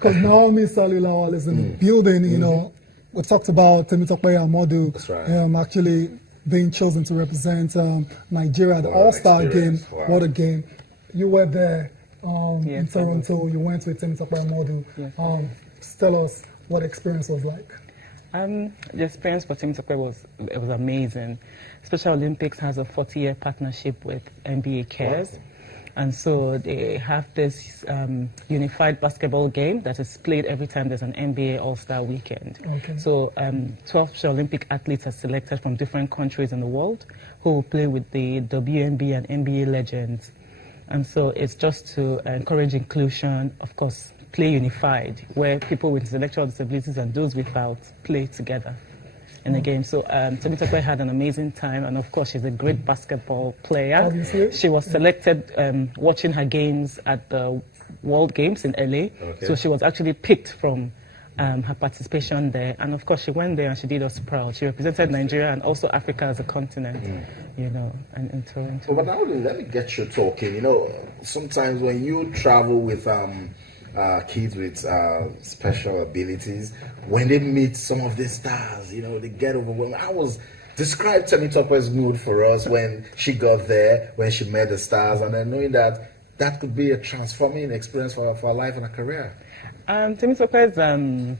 because Naomi Salulawal is in the building. You know, we talked about Temitope Amodu. That's right. Actually being chosen to represent Nigeria at the All-Star game. Wow. What a game! You were there in Yes, Toronto. You went with Temitope Amodu. Yes. Tell us what the experience was like. The experience for Temitope was amazing. Special Olympics has a 40-year partnership with NBA Cares. And so they have this unified basketball game that is played every time there's an NBA All-Star weekend. Okay. So 12 Special Olympic athletes are selected from different countries in the world who will play with the WNBA and NBA legends. And so it's just to encourage inclusion, of course, play unified, where people with intellectual disabilities and those without play together in the game. So Temitope had an amazing time, and of course she's a great basketball player. Obviously. She was selected watching her games at the World Games in LA. Okay. So she was actually picked from her participation there, and of course she went there and she did us proud. She represented Nigeria and also Africa as a continent, you know, and in Toronto. But now let me get you talking. You know, sometimes when you travel with kids with special abilities, when they meet some of these stars, you know, they get overwhelmed. Describe Temitope's mood for us when she got there, when she met the stars, and then knowing that that could be a transforming experience for her life and her career. Temitope's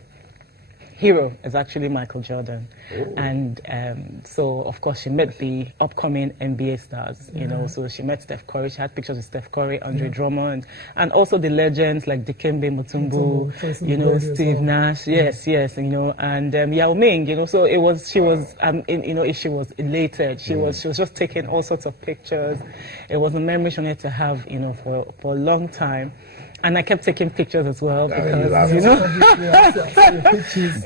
hero is actually Michael Jordan. Oh. And so, of course, she met the upcoming NBA stars, you know, so she met Steph Curry. She had pictures with Steph Curry, Andre Drummond, and also the legends like Dikembe Mutombo, you know, Steve Nash, yes, you know, and Yao Ming, you know, so she was elated. She was just taking all sorts of pictures. It was a memory she wanted to have, you know, for a long time. And I kept taking pictures as well because, you know,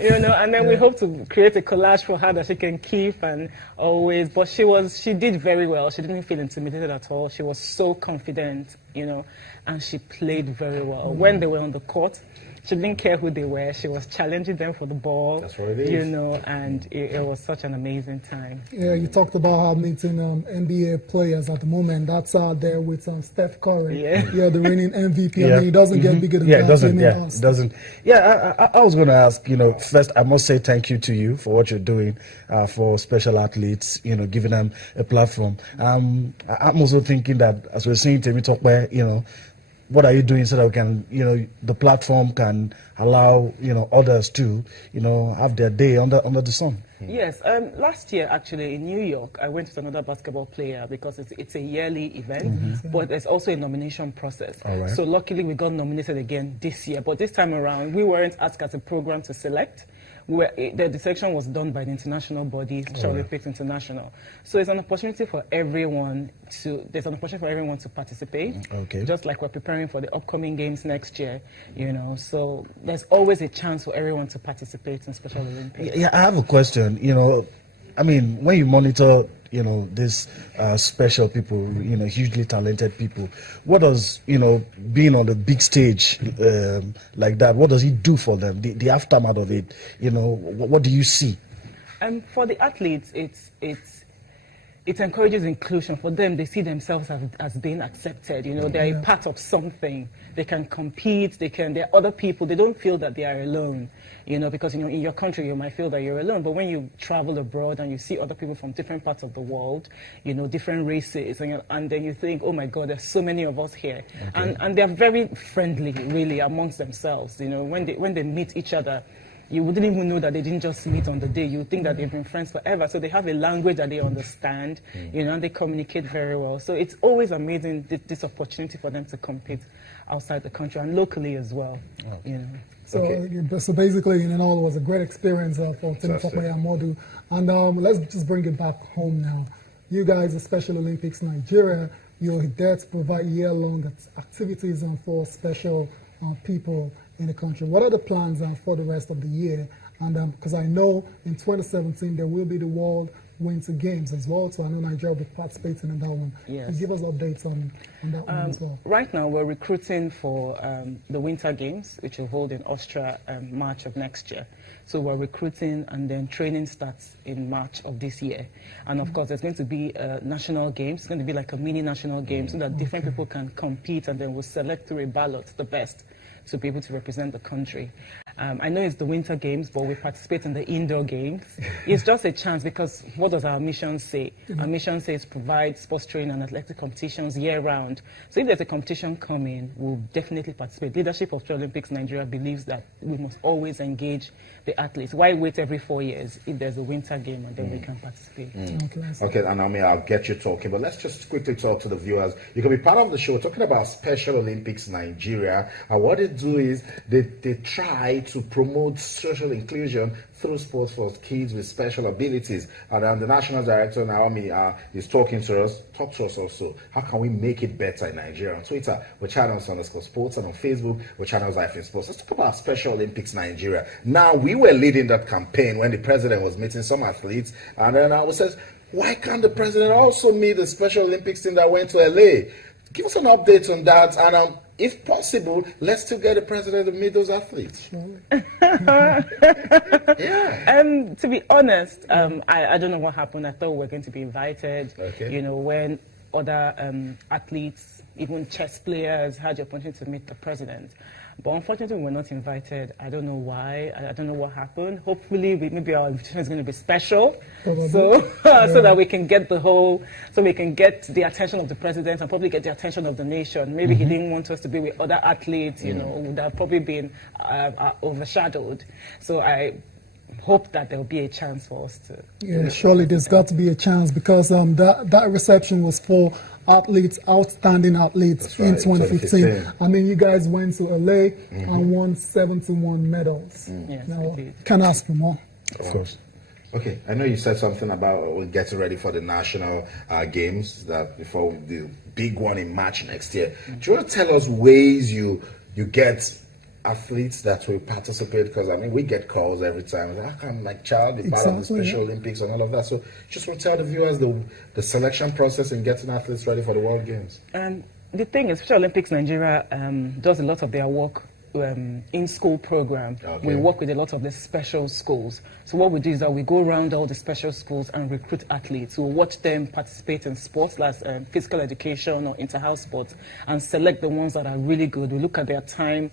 you know, and then we hope to create a collage for her that she can keep and always, but she did very well. She didn't feel intimidated at all. She was so confident, you know, and she played very well. When they were on the court, she didn't care who they were. She was challenging them for the ball. That's what it is. You know, and it was such an amazing time. Yeah, you talked about her meeting NBA players at the moment. That's out there with Steph Curry. Yeah. The reigning MVP. I mean, it doesn't get bigger than that. It doesn't. Yeah, it doesn't. Yeah, I was going to ask, you know, first I must say thank you to you for what you're doing for special athletes, you know, giving them a platform. I'm also thinking that, as we're seeing Temitope, you know, what are you doing so that we can, you know, the platform can allow, you know, others to, you know, have their day under the sun? Yes, last year actually in New York, I went with another basketball player because it's a yearly event, but there's also a nomination process. All right. So luckily we got nominated again this year, but this time around we weren't asked as a program to select. The selection was done by the international body, Special Olympics International. So it's an opportunity for everyone to participate. Okay. Just like we're preparing for the upcoming games next year, you know. So there's always a chance for everyone to participate in Special Olympics. Yeah, I have a question. You know, I mean, when you monitor, you know, these special people, you know, hugely talented people, what does, you know, being on the big stage like that, what does it do for them? The aftermath of it, you know, what do you see? And for the athletes, it encourages inclusion. For them, they see themselves as being accepted. You know, they're a part of something. They can compete. There are other people. They don't feel that they are alone. You know, because, you know, in your country, you might feel that you're alone. But when you travel abroad and you see other people from different parts of the world, you know, different races, and then you think, oh my God, there's so many of us here. Okay. And they're very friendly, really, amongst themselves. You know, when they meet each other, you wouldn't even know that they didn't just meet on the day. You would think that they've been friends forever. So they have a language that they understand, you know, and they communicate very well. So it's always amazing, this opportunity for them to compete outside the country and locally as well, you know. So basically, in all, it was a great experience for Temitope Amodu. And let's just bring it back home now. You guys, the Special Olympics Nigeria, you're there to provide year-long activities for special people in the country. What are the plans for the rest of the year? And because I know in 2017 there will be the World Winter Games as well, so I know Nigeria will be participating in that one. Yes. Can you give us updates on that one as well? Right now we're recruiting for the Winter Games, which will hold in Austria March of next year. So we're recruiting, and then training starts in March of this year. And of course, there's going to be national games. It's going to be like a mini national game so that different people can compete, and then we'll select through a ballot the best to be able to represent the country. I know it's the Winter Games, but we participate in the indoor games. It's just a chance, because what does our mission say? Our mission says provide sports training and athletic competitions year-round. So if there's a competition coming, we'll definitely participate. Leadership of Special Olympics Nigeria believes that we must always engage the athletes. Why wait every 4 years if there's a winter game and then we can participate? Okay, Anami, I'll get you talking, but let's just quickly talk to the viewers. You can be part of the show talking about Special Olympics Nigeria. And what they do is they try to promote social inclusion through sports for kids with special abilities. And the National Director, Naomi, is talking to us. Talk to us also. How can we make it better in Nigeria? On Twitter, we're channels_sports, and on Facebook, we're channels-sports. Let's talk about Special Olympics Nigeria. Now, we were leading that campaign when the president was meeting some athletes, and then I says, why can't the president also meet the Special Olympics team that went to LA? Give us an update on that, and if possible, let's still get the president to meet those athletes. Yeah. To be honest, I don't know what happened. I thought we were going to be invited. Okay. You know, when other athletes, even chess players, had the opportunity to meet the president. But unfortunately, we were not invited. I don't know why. I don't know what happened. Hopefully, maybe our invitation is going to be special, so that we can get we can get the attention of the president and probably get the attention of the nation. Maybe he didn't want us to be with other athletes, you know, would have probably been overshadowed. So I hope that there will be a chance for us to. Yeah, surely there's got to be a chance, because that reception was for athletes, outstanding athletes in 2015. I mean, you guys went to LA and won 71 medals. Yes, Now, indeed. can I ask for more? Of course. Okay, I know you said something about getting ready for the national games, that before the big one in March next year. Do you want to tell us ways you get athletes that will participate? Because I mean, we get calls every time. How can my child be part of the Special Olympics and all of that? So just want to tell the viewers the selection process in getting athletes ready for the World Games. The thing is, Special Olympics Nigeria does a lot of their work in school program. Okay. We work with a lot of the special schools. So what we do is that we go around all the special schools and recruit athletes. We'll watch them participate in sports like physical education or inter-house sports, and select the ones that are really good. We look at their time,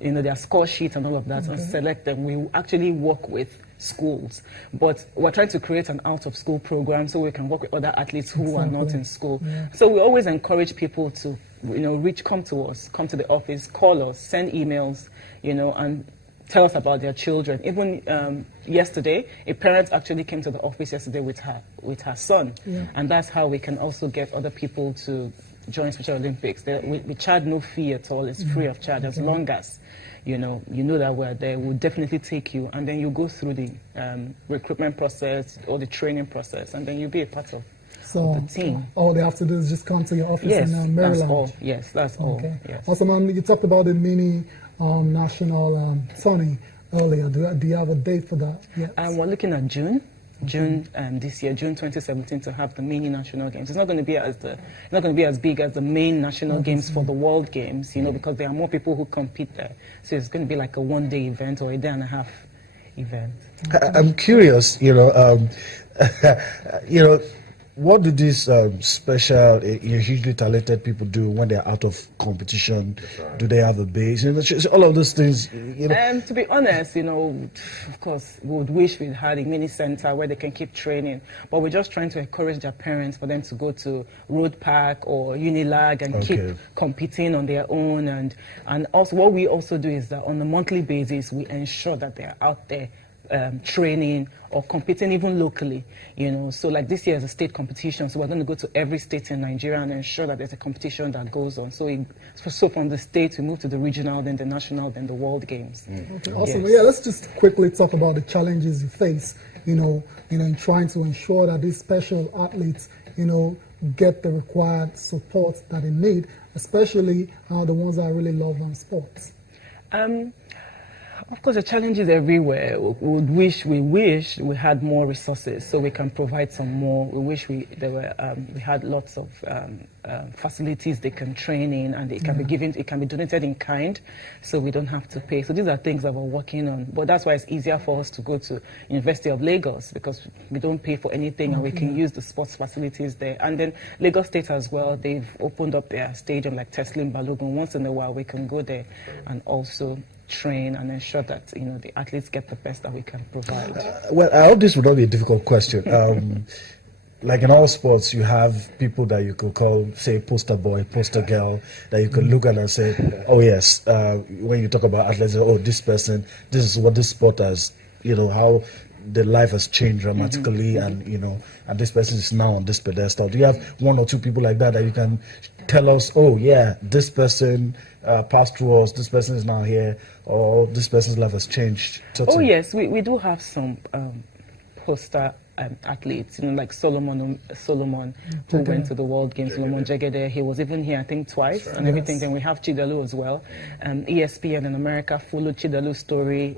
you know, their score sheet and all of that, and select them. We actually work with schools, but we're trying to create an out-of-school program so we can work with other athletes who are not in school. So we always encourage people to, you know, come to us, come to the office, call us, send emails, you know, and tell us about their children. Even yesterday, a parent actually came to the office yesterday with her son, and that's how we can also get other people to join Special Olympics. We charge no fee at all. It's free of charge, as long as you know that we're there. We'll definitely take you, and then you go through the recruitment process or the training process, and then you'll be a part of the team. All they have to do is just come to your office in Maryland. That's all. Yes, that's all. Yes. Awesome. You talked about the mini national tourney earlier. Do you have a date for that? Yes. We're looking at June this year, June 2017, to have the mini national games. It's not going to be as big as the main national games for the World Games, you know, because there are more people who compete there. So it's going to be like a one-day event or a day and a half event. I'm curious, you know, what do these special, hugely talented people do when they're out of competition? Right. Do they have a base? You know, all of those things. You know. To be honest, you know, of course, we would wish we had a mini center where they can keep training. But we're just trying to encourage their parents for them to go to Road Park or Unilag and keep competing on their own. And also, what we also do is that on a monthly basis, we ensure that they're out there training or competing even locally, you know. So like this year is a state competition, so we're going to go to every state in Nigeria and ensure that there's a competition that goes on. So from the state we move to the regional, then the national, then the World Games. Okay, awesome. Yes. Yeah, let's just quickly talk about the challenges you face, you know, in trying to ensure that these special athletes, you know, get the required support that they need, especially the ones that really love sports. Of course, the challenges everywhere. We wish we had more resources so we can provide some more. We wish we had lots of facilities they can train in, and it can be donated in kind, so we don't have to pay. So these are things that we're working on. But that's why it's easier for us to go to University of Lagos, because we don't pay for anything and we can use the sports facilities there. And then Lagos State as well, they've opened up their stadium like Teslim Balogun. Once in a while we can go there and also train and ensure that the athletes get the best that we can provide. Well, I hope this will not be a difficult question. Like in all sports, you have people that you could call, say, poster boy, poster girl, that you could look at and say, oh yes, when you talk about athletes, oh, this person, this is what this sport has, how the life has changed dramatically, and and this person is now on this pedestal. Do you have one or two people like that you can tell us, oh yeah, this person passed through us, this person is now here, or this person's life has changed totally? Oh yes, we do have some poster athletes, like Solomon who went to the World Games, Solomon Jegede. He was even here, I think, twice, and everything. Then we have Chidalu as well. ESPN in America followed Chidalu's story,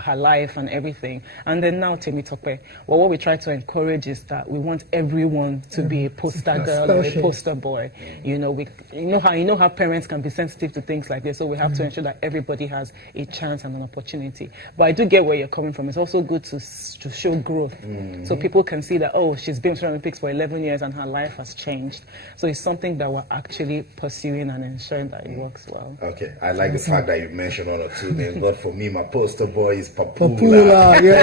her life and everything. And then now Temitope. Well, what we try to encourage is that we want everyone to be a poster girl or a poster boy. How parents can be sensitive to things like this, so we have to ensure that everybody has a chance and an opportunity. But I do get where you're coming from. It's also good to show growth. So people can see that, oh, she's been to the Olympics for 11 years and her life has changed. So it's something that we're actually pursuing and ensuring that it works well. Okay, I like the fact that you mentioned one or two names. But for me, my poster boy is Papula. Papula, yeah,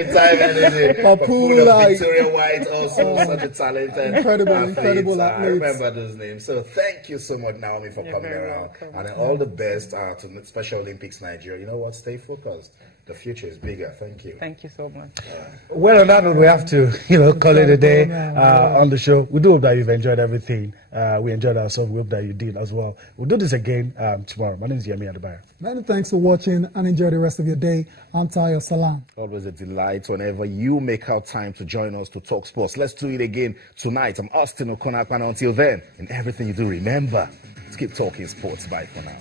exactly. Papula, Victoria White, also such a talented incredible athlete. I athletes. remember those names. So thank you so much, Naomi, for coming around. Welcome. And then all the best to Special Olympics Nigeria. You know what? Stay focused. The future is bigger. Thank you. Thank you so much. Well, on that note, we have to, call it a day on the show. We do hope that you've enjoyed everything. We enjoyed ourselves. We hope that you did as well. We'll do this again tomorrow. My name is Yemi Adebayo. Many thanks for watching, and enjoy the rest of your day. Antayo Salam. Always a delight whenever you make out time to join us to talk sports. Let's do it again tonight. I'm Austin Okonakwan. Until then, in everything you do, remember to keep talking sports. Bye for now.